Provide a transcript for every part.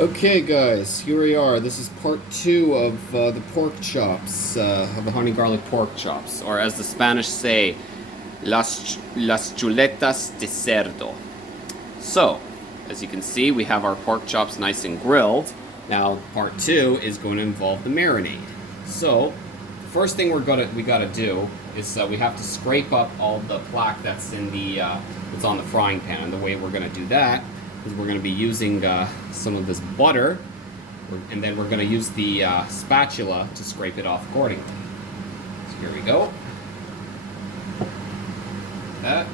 Okay, guys, here we are. This is part two of the pork chops, of the honey garlic pork chops, or as the Spanish say, las chuletas de cerdo. So, as you can see, we have our pork chops nice and grilled. Now, part two is going to involve the marinade. So, the first thing we gotta do is we have to scrape up all the plaque that's in the that's on the frying pan, and the way we're gonna do that is we're going to be using some of this butter, and then we're going to use the spatula to scrape it off accordingly. So here we go. That.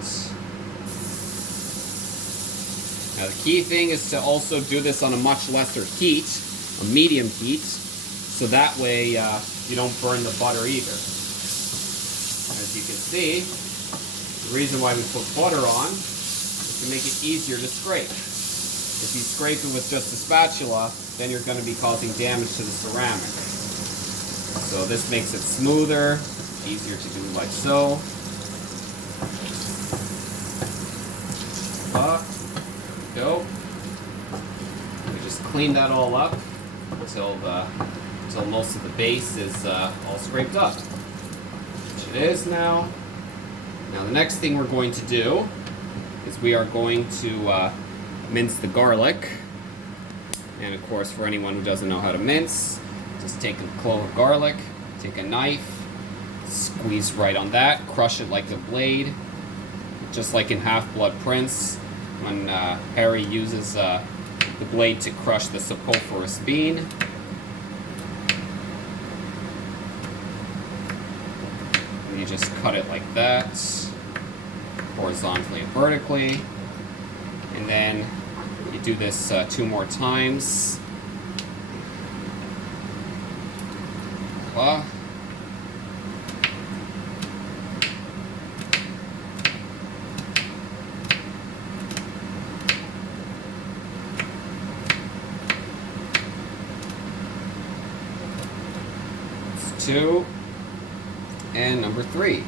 Now the key thing is to also do this on a much lesser heat, a medium heat, so that way you don't burn the butter either. As you can see, the reason why we put butter on is to make it easier to scrape. If you scrape it with just a spatula, then you're going to be causing damage to the ceramic. So this makes it smoother, easier to do like so. There we go. We just clean that all up until most of the base is all scraped up, which it is now. Now the next thing we're going to do is we are going to mince the garlic. And of course, for anyone who doesn't know how to mince, just take a clove of garlic, take a knife, squeeze right on that, crush it like a blade, just like in Half-Blood Prince when Harry uses the blade to crush the saprophyllous bean. And you just cut it like that, horizontally and vertically. And then you do this 2 more times. Voila. That's 2. And number 3.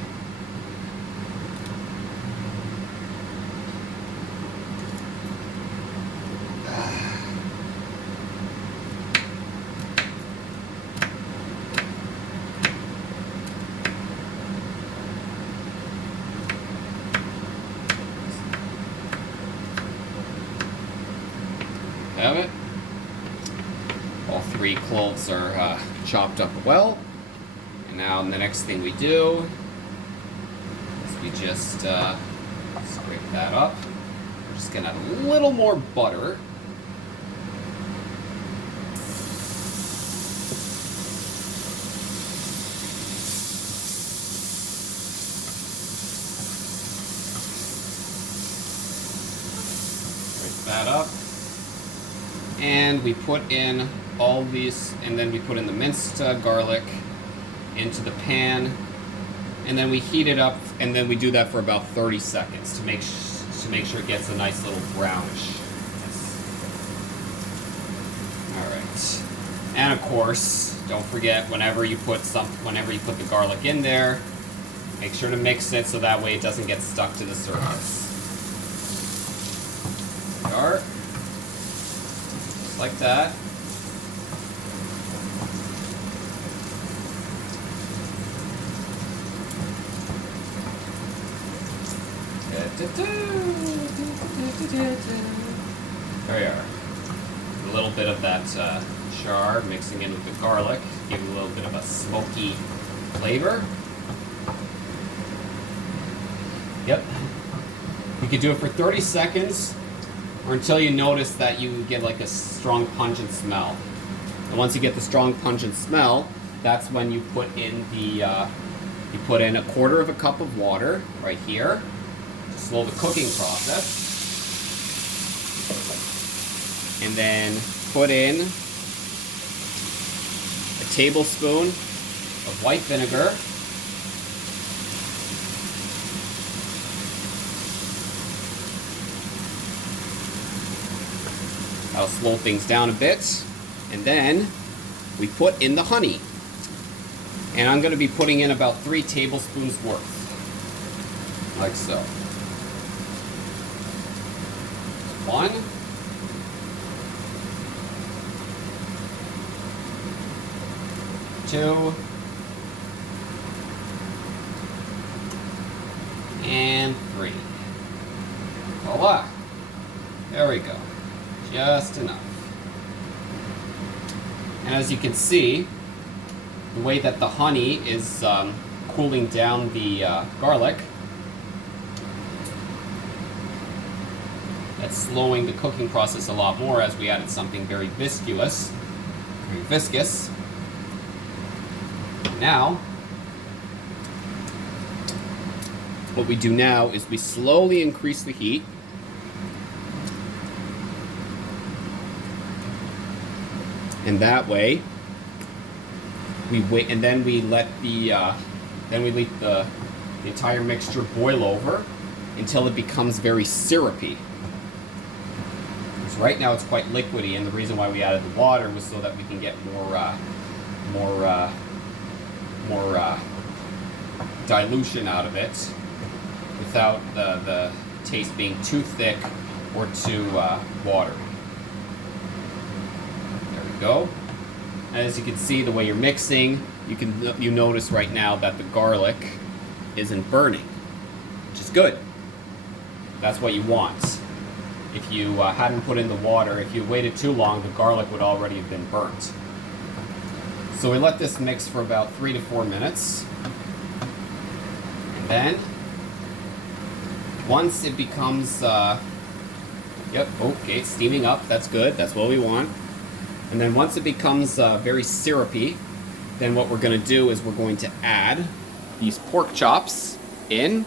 Have it. All 3 cloves are chopped up well. And now the next thing we do is we just scrape that up. We're just gonna add a little more butter. Scrape that up. And we put in all these, and then we put in the minced garlic into the pan, and then we heat it up, and then we do that for about 30 seconds to make sure it gets a nice little brownish. All right, and of course, don't forget whenever you put the garlic in there, make sure to mix it so that way it doesn't get stuck to the surface. Start. Like that. There we are. A little bit of that char mixing in with the garlic, give it a little bit of a smoky flavor. Yep. You could do it for 30 seconds. Or until you notice that you get like a strong pungent smell. And once you get the strong pungent smell, that's when you put in a 1/4 cup of water right here to slow the cooking process. And then put in a tablespoon of white vinegar. That'll slow things down a bit. And then we put in the honey. And I'm going to be putting in about 3 tablespoons worth. Like so. 1, 2. And 3. Voila. There we go. Just enough. And as you can see, the way that the honey is cooling down the garlic, that's slowing the cooking process a lot more as we added something very viscous. Now, what we do now is we slowly increase the heat. And that way, we wait, and then we let the entire mixture boil over until it becomes very syrupy. Because right now it's quite liquidy, and the reason why we added the water was so that we can get more dilution out of it without the taste being too thick or too watery. Go. And as you can see, the way you're mixing, you notice right now that the garlic isn't burning, which is good. That's what you want. If you hadn't put in the water, if you waited too long, the garlic would already have been burnt. So we let this mix for about 3 to 4 minutes. And then, once it becomes, okay, it's steaming up, that's good, that's what we want. And then once it becomes very syrupy, then what we're going to do is we're going to add these pork chops in,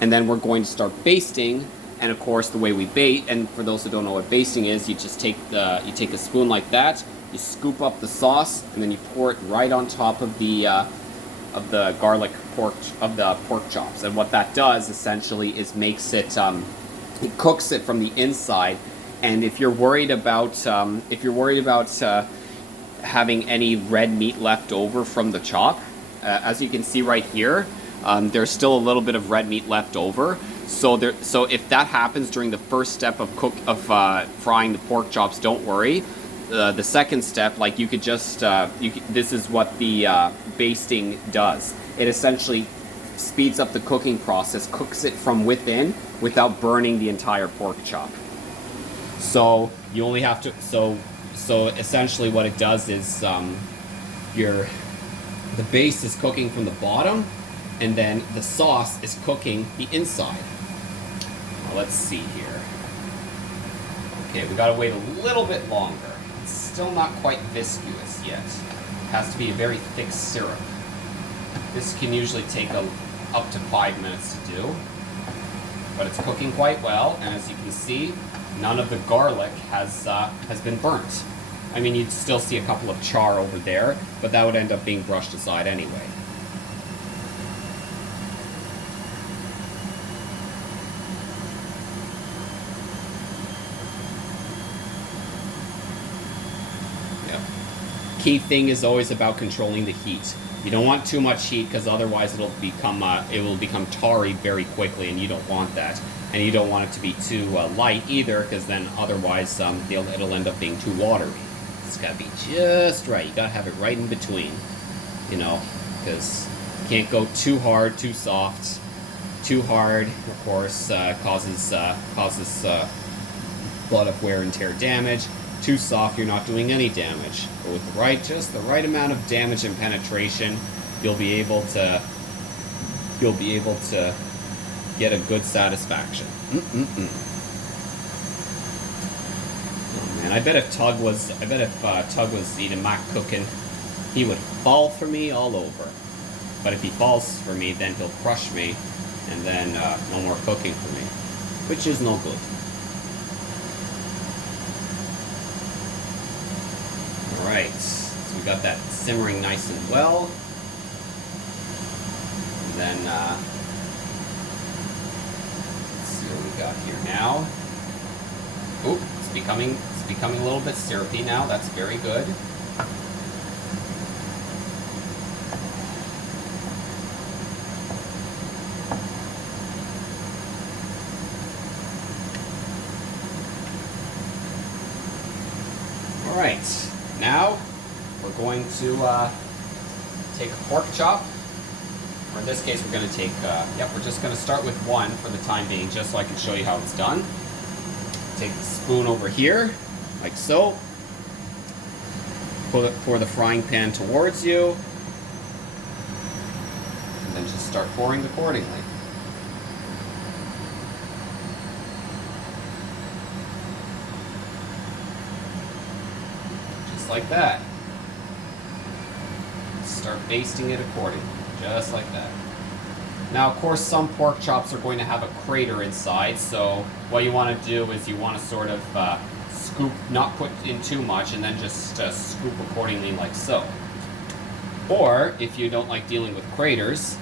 and then we're going to start basting. And of course, the way we bait, and for those who don't know what basting is, you just take a spoon like that, you scoop up the sauce, and then you pour it right on top of the garlic pork chops. And what that does essentially is makes it it cooks it from the inside. And if you're worried about having any red meat left over from the chop, as you can see right here, there's still a little bit of red meat left over. So if that happens during the first step of frying the pork chops, don't worry. The second step, like you could just this is what the basting does. It essentially speeds up the cooking process, cooks it from within without burning the entire pork chop. So you only have to. So essentially, what it does is the base is cooking from the bottom, and then the sauce is cooking the inside. Now, let's see here. Okay, we gotta wait a little bit longer. It's still not quite viscous yet. It has to be a very thick syrup. This can usually take up to 5 minutes to do, but it's cooking quite well, and as you can see, none of the garlic has been burnt. I mean, you'd still see a couple of char over there, but that would end up being brushed aside anyway. Yep. Key thing is always about controlling the heat. You don't want too much heat because otherwise it will become tarry very quickly, and you don't want that. And you don't want it to be too light either, because then otherwise it'll end up being too watery. It's got to be just right. You got to have it right in between, because you can't go too hard, too soft. Too hard, of course, causes blood of wear and tear damage. Too soft, you're not doing any damage. But with just the right amount of damage and penetration, you'll be able to get a good satisfaction. Oh man, I bet if Tug was eating my cooking, he would fall for me all over. But if he falls for me, then he'll crush me, and then no more cooking for me, which is no good. All right, so we got that simmering nice and well, and then. Got here now. Oh, it's becoming a little bit syrupy now. That's very good. All right, now we're going to take a pork chop, or in this case we're going to take, we're just going to start with one for the time being, just so I can show you how it's done. Take the spoon over here, like so. Pour the frying pan towards you, and then just start pouring accordingly. Just like that. Start basting it accordingly, just like that. Now, of course, some pork chops are going to have a crater inside, so what you want to do is you want to sort of scoop, not put in too much, and then just scoop accordingly like so. Or, if you don't like dealing with craters,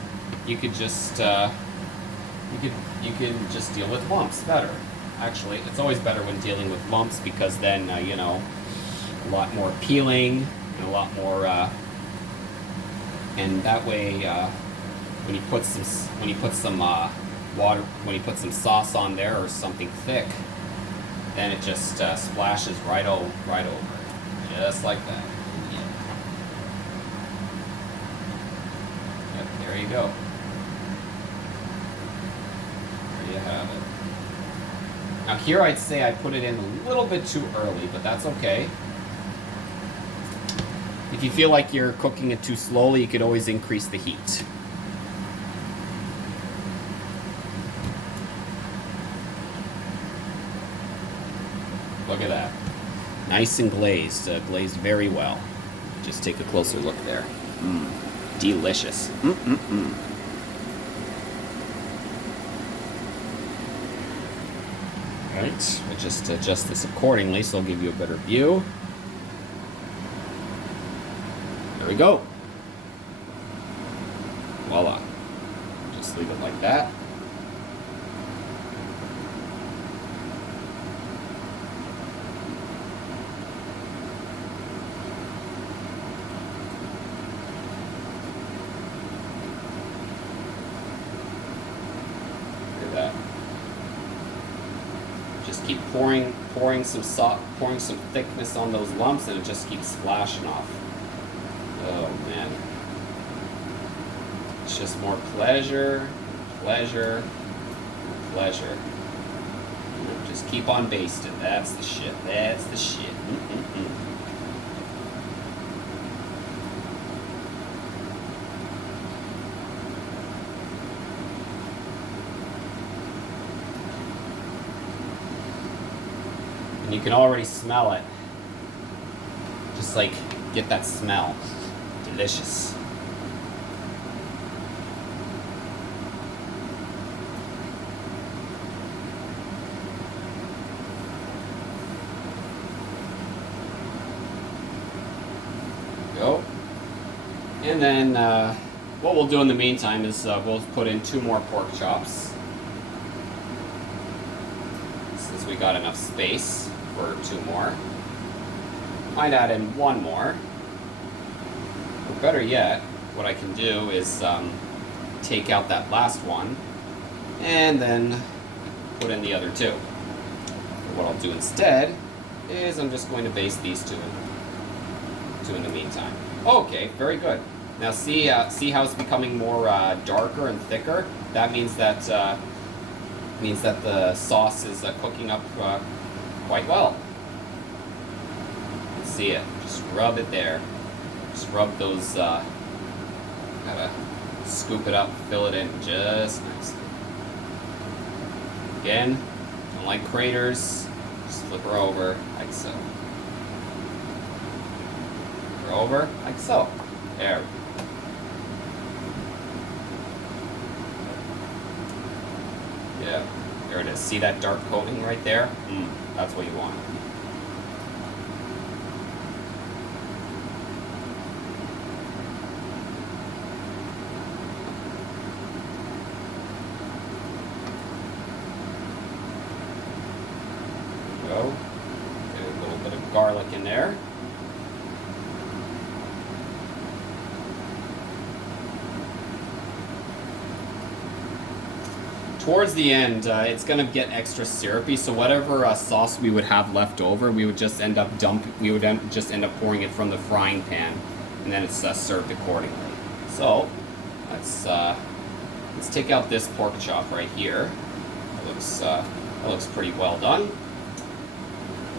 you could just, you can just deal with lumps better. Actually, it's always better when dealing with lumps, because then, you know, a lot more peeling, and a lot more, and that way, when you put some water, when you put some sauce on there or something thick, then it just splashes right over, just like that. Yep, there you go. There you have it. Now here I'd say I put it in a little bit too early, but that's okay. If you feel like you're cooking it too slowly, you could always increase the heat. Look at that. Nice and glazed. Glazed very well. Just take a closer look there. Delicious. Right. We'll just adjust this accordingly so it'll give you a better view. There we go. Voila. Just leave it like that. Just keep pouring some thickness on those lumps, and it just keeps splashing off. Oh man, it's just more pleasure, pleasure, pleasure. Just keep on basting. That's the shit. That's the shit. And you can already smell it. Just like, get that smell. Delicious. Go. And then, what we'll do in the meantime is we'll put in 2 more pork chops. Since we got enough space for 2 more. Might add in 1 more. Or better yet, what I can do is take out that last one and then put in the other 2. What I'll do instead is I'm just going to baste these 2 in the meantime. Okay, very good. Now see how it's becoming more darker and thicker? That means that the sauce is cooking up quite well. You can see it. Just rub it there. Just rub those, gotta scoop it up, fill it in just nicely. Again, don't like craters, just flip her over like so. Flip her over like so. There. Yeah, there it is. See that dark coating right there? That's what you want. There we go. Get a little bit of garlic in there. Towards the end, it's going to get extra syrupy, so whatever sauce we would have left over, we would just end up just end up pouring it from the frying pan, and then it's served accordingly. So let's take out this pork chop right here. That looks pretty well done.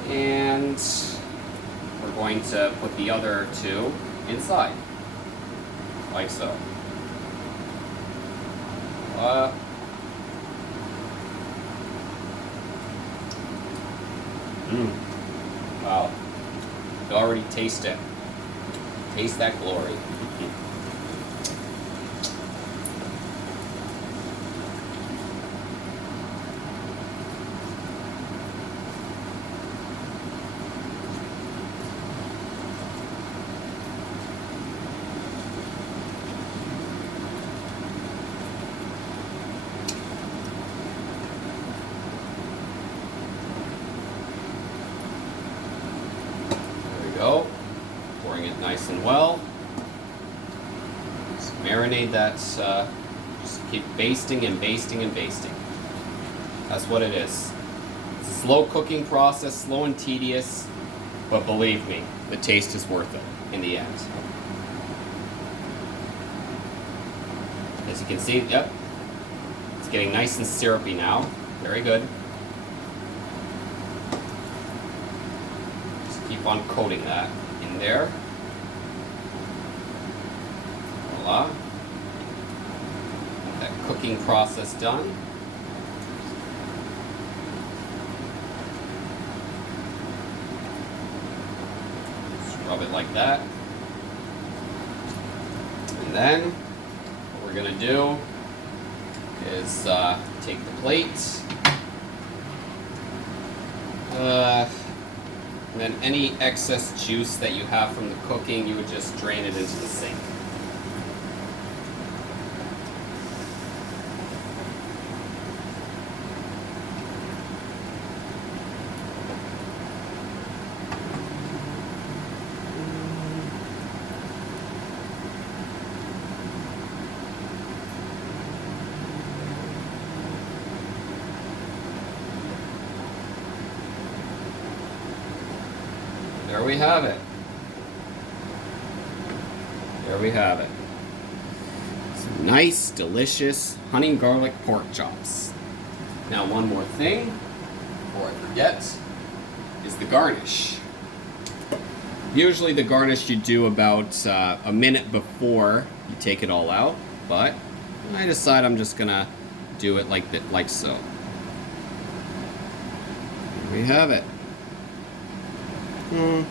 And we're going to put the other two inside, like so. Wow. You already taste it. Taste that glory. Go. Pouring it nice and well. Just marinate that, just keep basting and basting and basting. That's what it is. It's a slow cooking process, slow and tedious, but believe me, the taste is worth it in the end. As you can see, yep, it's getting nice and syrupy now. Very good. Keep on coating that in there. Voila. Get that cooking process done. Just rub it like that. And then what we're going to do is take the plate. And then any excess juice that you have from the cooking, you would just drain it into the sink. There we have it. There we have it. Some nice, delicious honey and garlic pork chops. Now one more thing, before I forget, is the garnish. Usually the garnish you do about a minute before you take it all out, but I decide I'm just gonna do it like so. There we have it. And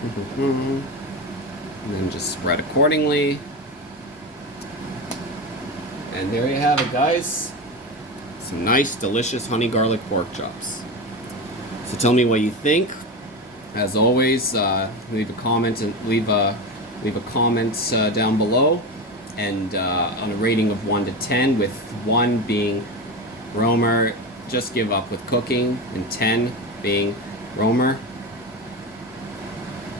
then just spread accordingly. And there you have it, guys. Some nice, delicious honey garlic pork chops. So tell me what you think. As always, leave a comment and leave a comment down below, and on a rating of 1 to 10, with 1 being Romer, just give up with cooking, and 10 being Romer.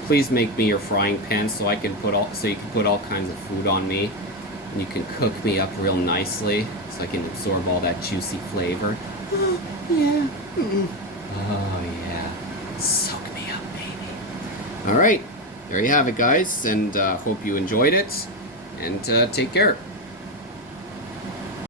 Please make me your frying pan so you can put all kinds of food on me, and you can cook me up real nicely so I can absorb all that juicy flavor. Oh yeah. Oh yeah. Soak me up, baby. All right, there you have it, guys, and hope you enjoyed it, and take care.